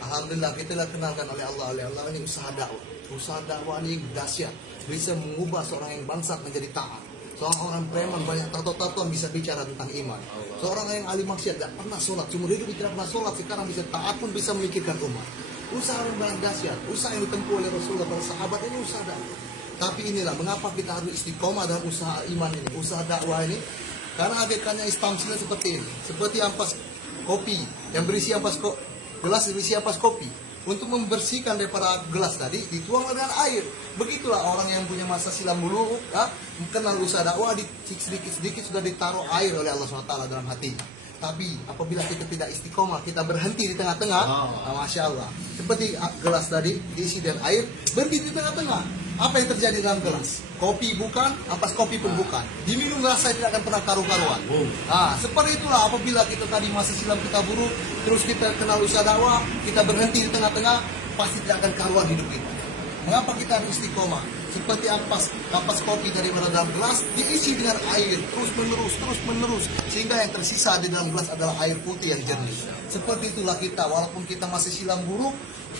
Alhamdulillah kita telah kenalkan oleh Allah ini usaha dakwah. Usaha dakwah ini dahsyat, bisa mengubah seorang yang bangsat menjadi taat. Seorang orang preman banyak tato-tatoan bisa bicara tentang iman. Seorang yang ahli maksiat tidak pernah sholat, cuma hidup tidak pernah sholat, sekarang bisa taat pun bisa memikirkan umat. Usaha yang sangat dahsyat, usaha yang ditempuh oleh Rasulullah para sahabat ini usaha dakwah. Tapi inilah mengapa kita harus istiqomah dalam usaha iman ini, usaha dakwah ini. Karena hakikatnya Islam seperti ini, seperti ampas kopi yang berisi ampas gelas berisi ampas kopi. Untuk membersihkan daripada gelas tadi dituang dengan air. Begitulah orang yang punya masa silam dulu, ya, kenal usaha dakwah, sedikit-sedikit sudah ditaruh air oleh Allah SWT dalam hatinya. Tapi apabila kita tidak istiqomah, kita berhenti di tengah-tengah, Masya Allah. Seperti gelas tadi diisi dengan air, berhenti di tengah-tengah. Apa yang terjadi dalam gelas? Kopi bukan, ampas kopi pun bukan. Diminum rasanya tidak akan pernah karu-karuan. Nah, seperti itulah apabila kita tadi masa silam kita buruk, terus kita kenal usaha dakwah, kita berhenti di tengah-tengah, pasti tidak akan karuan hidup kita. Mengapa kita harus istiqomah? Seperti ampas kopi dari dalam gelas diisi dengan air terus menerus, sehingga yang tersisa di dalam gelas adalah air putih yang jernih. Seperti itulah kita, walaupun kita masih silam buruk,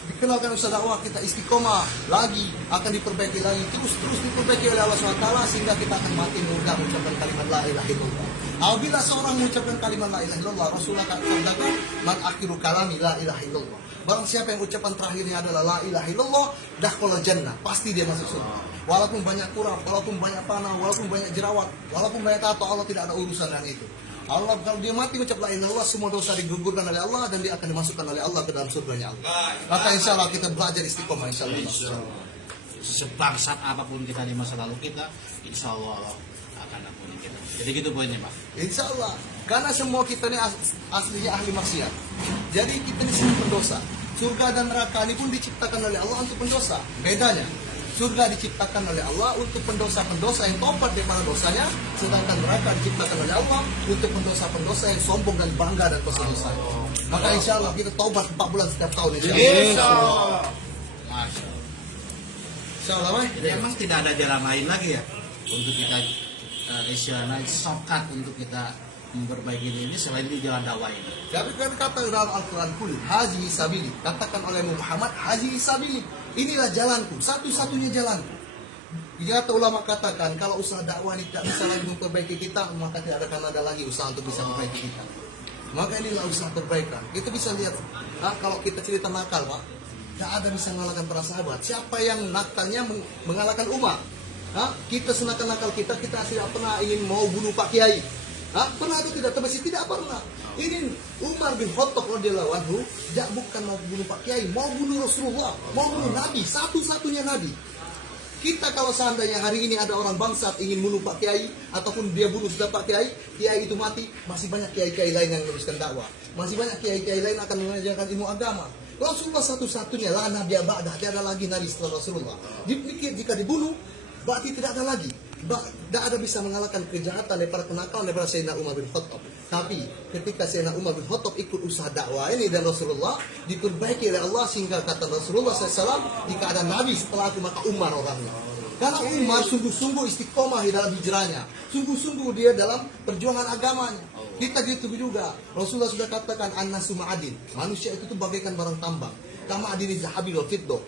dikenalkan usaha dakwah, kita istiqomah lagi, akan diperbaiki lagi, terus diperbaiki oleh Allah SWT, sehingga kita akan mati mudah mengucapkan kalimat la ilaha illallah. Apabila seorang mengucapkan kalimat la ilaha illallah, Rasulullah katakan man akhiru kalami la ilaha illallah. Barang siapa yang ucapan terakhirnya adalah la ilaha illallah, dakhala jannah, pasti dia masuk surga. Walaupun banyak kurang, walaupun banyak panah, walaupun banyak jerawat, walaupun banyak tato, Allah tidak ada urusan dengan itu. Allah kalau dia mati ucap la ilaha illallah, semua dosa digugurkan oleh Allah dan dia akan dimasukkan oleh Allah ke dalam surganya Allah. Maka insya Allah kita belajar istiqomah insya Allah. Sebangsat apapun kita di masa lalu kita, insya Allah akan ampuni kita. Jadi gitu poinnya, Pak. Insya Allah. Karena semua kita ini aslinya ahli maksiat. Jadi kita ini semua pendosa. Surga dan neraka ini pun diciptakan oleh Allah untuk pendosa. Bedanya, surga diciptakan oleh Allah untuk pendosa-pendosa yang tobat daripada dosanya, sedangkan neraka diciptakan oleh Allah untuk pendosa-pendosa yang sombong dan bangga dan dosa-dosa. Maka insya Allah kita tobat 4 bulan setiap tahun insya Allah. Insya Allah. Masya Allah. Insya Allah, Jadi emang tidak ada jalan lain lagi ya untuk kita istilahnya sokat untuk kita memperbaiki ini selain di jalan dakwah ini. Tapi kan kata dalam Al-Quran kul hazihi sabili, katakan oleh Muhammad hazihi sabili, inilah jalanku, satu-satunya jalanku. Jika ulama katakan kalau usaha dakwah ini tidak bisa lagi memperbaiki kita, maka tidak akan ada lagi usaha untuk bisa memperbaiki kita. Maka inilah usaha perbaikan. Kita bisa lihat, kalau kita cerita nakal, Pak, tidak ada bisa mengalahkan para sahabat. Siapa yang nakalnya mengalahkan umat? Kita senakal-nakal kita tidak pernah ingin mau bunuh Pak Kiai. Pernah atau tidak? Terbesit tidak pernah. Ini Umar bin Khattab radhiyallahu anhu bukan mau bunuh Pak Kiai, mau bunuh Rasulullah, mau bunuh Nabi, satu-satunya Nabi. Kita kalau seandainya hari ini ada orang bangsat ingin bunuh Pak Kiai, ataupun dia bunuh sudah Pak Kiai, Kiai itu mati, masih banyak Kiai-Kiai lain yang meneruskan dakwah. Masih banyak Kiai-Kiai lain akan mengajarkan ilmu agama. Rasulullah satu-satunya lah Nabi Ba'dah, tidak ada lagi Nabi setelah Rasulullah. Dipikir jika dibunuh, berarti tidak ada lagi. Tidak ada bisa mengalahkan kejahatan daripada kenakalan daripada Sayyidina Umar bin Khattab. Tapi ketika Sayyidina Umar bin Khattab ikut usaha dakwah ini dan Rasulullah diperbaiki oleh Allah, sehingga kata Rasulullah SAW, jika ada Nabi setelah aku maka Umar orangnya. Karena Umar sungguh-sungguh istiqomah di dalam hijrahnya, sungguh-sungguh dia dalam perjuangan agamanya. Kita gitu juga. Rasulullah sudah katakan an-nasu ma'adin, manusia itu tuh bagaikan barang tambang. Kama adini zahabi wal fiddah,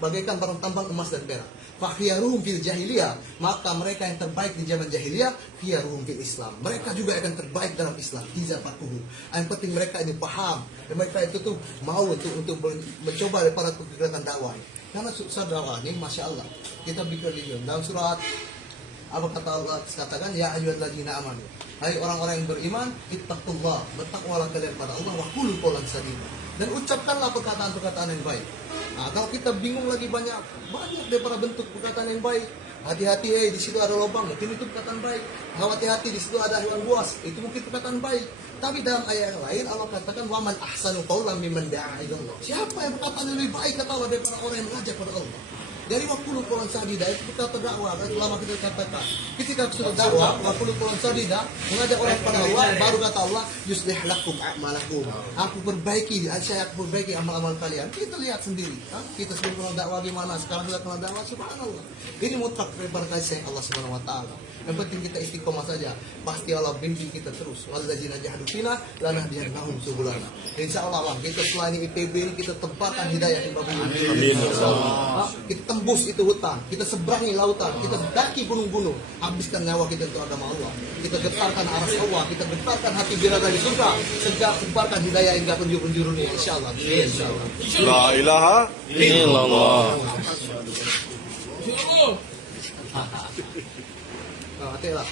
bagaikan barang tambang emas dan perak. Fakhiyaruhum fil jahiliyah, maka mereka yang terbaik di zaman jahiliyah, khiyaruhum fil Islam. Mereka juga akan terbaik dalam Islam. Tizafakuhu. Yang penting mereka ini paham, dan mereka itu tuh mau untuk mencoba daripada kegiatan dakwah. Karena usaha dakwah ini, masya Allah, kita bikin dalam surat apa kata Allah, katakan ya ayyuhalladzina amanu, hai orang-orang yang beriman, ittaqullah, bertakwalah kalian pada Allah, wa qulu qawlan sadida, dan ucapkanlah perkataan-perkataan yang baik. Kalau kita bingung lagi banyak daripada bentuk perkataan yang baik, hati-hati, di situ ada lubang, mungkin itu perkataan baik. Hati-hati, di situ ada hewan buas, itu mungkin perkataan baik. Tapi dalam ayat yang lain Allah katakan waman ahsanu qawlan mimman da'a ila Allah. Siapa yang berkata lebih baik kata Allah daripada orang yang mengajak kepada Allah? Dari waktu Quran sadida itu kita berdakwah, lama kita katakan. Ketika sudah dakwah, waktu Quran sadida mengajak orang pada Allah, baru kata Allah, yuslih lakum a'malakum. Aku perbaiki, saya aku perbaiki amal-amal kalian. Kita lihat sendiri, kita sebelum kenal dakwah gimana, sekarang sudah kenal dakwah, subhanallah. Ini mutlak daripada kasih Allah Subhanahu wa taala. Yang penting kita istiqomah saja. Pasti Allah bimbing kita terus. Walladzina jahadu fina lanahdiyannahum subulana. Insyaallah kita setelah ini IPB ini kita tebarkan hidayah di bumi. Amin. Kita tembus itu hutan, kita seberangi lautan, kita daki gunung-gunung, habiskan nyawa kita untuk agama Allah. Kita getarkan aras Allah, kita getarkan hati birada di surga, sejak sebarkan hidayah hingga penjuru-penjuru dunia. Insyaallah. Insyaallah. La ilaha illallah. Hati lah.